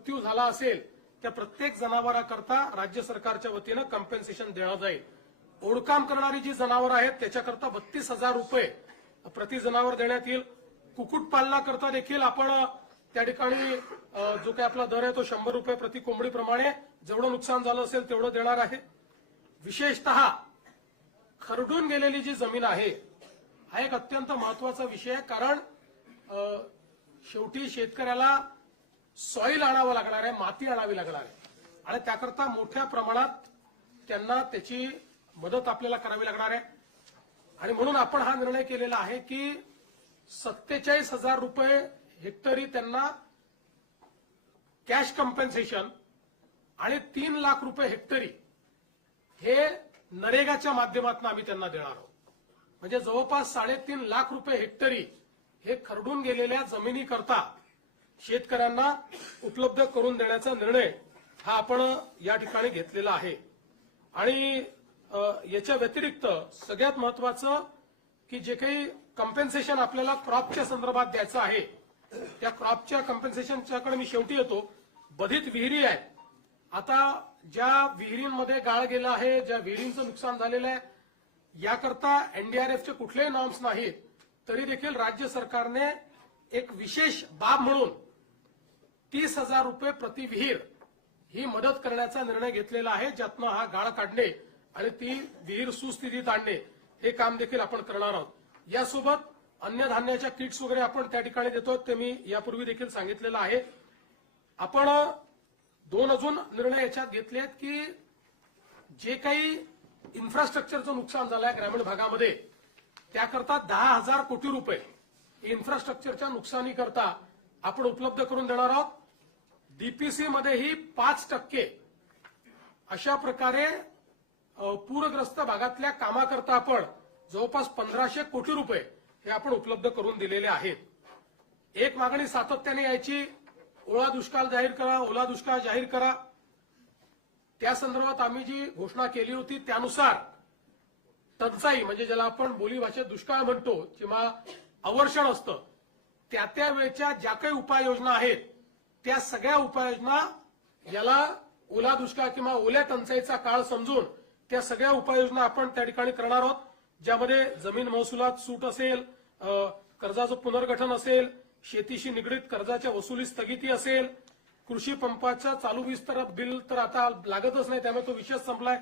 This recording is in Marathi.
मृत्यू झाला असेल त्या प्रत्येक जनावराकरता राज्य सरकारच्या वतीनं कॉम्पेन्सेशन देण्यात जाईल। ओढकाम करणारी जी जनावर आहेत त्याच्याकरता 32,000 रुपये प्रति जनावर देण्यात येईल। कुक्कुटपालनाकरता देखील आपण त्या ठिकाणी जो काही आपला दर आहे तो 100 रुपये प्रति कोंबडीप्रमाणे जेवढं नुकसान झालं असेल तेवढं देणार आहे। विशेषतः खरडून गेलेली जी जमीन आहे हा एक अत्यंत महत्वाचा विषय आहे, कारण शेवटी शेतकऱ्याला सॉइल आणावं लागणार आहे, माती आणावी लागणार आहे आणि त्याकरता मोठ्या प्रमाणात त्यांना त्याची मदत आपल्याला करावी लागणार आहे। आणि म्हणून आपण हा निर्णय केलेला आहे की 47,000 रुपये हेक्टरी त्यांना कॅश कॉम्पेन्सेशन आणि 3 लाख रुपये हेक्टरी हे नरेगाच्या माध्यमातून आम्ही त्यांना देणार आहोत। म्हणजे जवळपास 3.5 लाख रुपये हेक्टरी हे खरडून गेलेल्या जमिनीकरता शेतकऱ्यांना उपलब्ध करून देण्याचा निर्णय हा आपण या ठिकाणी घेतलेला आहे। आणि याच्या व्यतिरिक्त सगळ्यात महत्वाचं की जे काही कॉम्पेन्सेशन आपल्याला क्रॉपच्या संदर्भात द्यायचं आहे त्या क्रॉपच्या कॉम्पेन्सेशनच्याकडे मी शेवटी येतो। बाधित विहिरी आहेत, आता ज्या विहिरींमध्ये गाळ गेला आहे, ज्या विहिरींचं नुकसान झालेलं आहे याकरता एनडीआरएफचे कुठलेही नॉर्म्स नाहीत, तरी देखील राज्य सरकारने एक विशेष बाब म्हणून 30,000 रुपये प्रति विहीर ही मदत करण्याचा निर्णय घेतलेला आहे, ज्यातनं हा गाळ काढणे आणि ती विहीर सुस्थितीत आणणे हे काम देखील आपण करणार आहोत। यासोबत अन्नधान्याच्या किट्स वगैरे आपण त्या ठिकाणी देतो, ते मी यापूर्वी देखील सांगितलेलं आहे। आपण 2 अजून निर्णय याच्यात घेतले आहेत की जे काही इन्फ्रास्ट्रक्चरचं नुकसान झालंय ग्रामीण भागामध्ये त्याकरता 10,000 कोटी रुपये इन्फ्रास्ट्रक्चरच्या नुकसानीकरता आपण उपलब्ध करून देणार आहोत। डीपीसी मध्येही 5% अशा प्रकारे पूरग्रस्त भागातल्या कामाकरता आपण जवळपास 1,500 कोटी रुपये हे आपण उपलब्ध करून दिलेले आहेत। एक मागणी सातत्याने यायची, ओला दुष्काळ जाहीर करा, ओला दुष्काळ जाहीर करा। त्या संदर्भात आम्ही जी घोषणा केली होती त्यानुसार टंचाई म्हणजे ज्याला आपण बोलीभाषेत दुष्काळ म्हणतो किंवा अवर्षण असतं त्या वेळच्या ज्या काही उपाययोजना आहेत त्या सगळ्या उपाययोजना याला ओला दुष्काळ किंवा ओल्या टंचाईचा काळ समजून त्या सगळ्या उपाययोजना आपण त्या ठिकाणी करणार आहोत, ज्यामध्ये जमीन महसुलात सूट असेल, कर्जाचं पुनर्गठन असेल, शेतीशी निगडीत कर्जाच्या वसुली स्थगिती असेल, कृषी पंपाच्या चालू वीज बिल तर आता लागतच नाही त्यामुळे तो विषय संपलाय,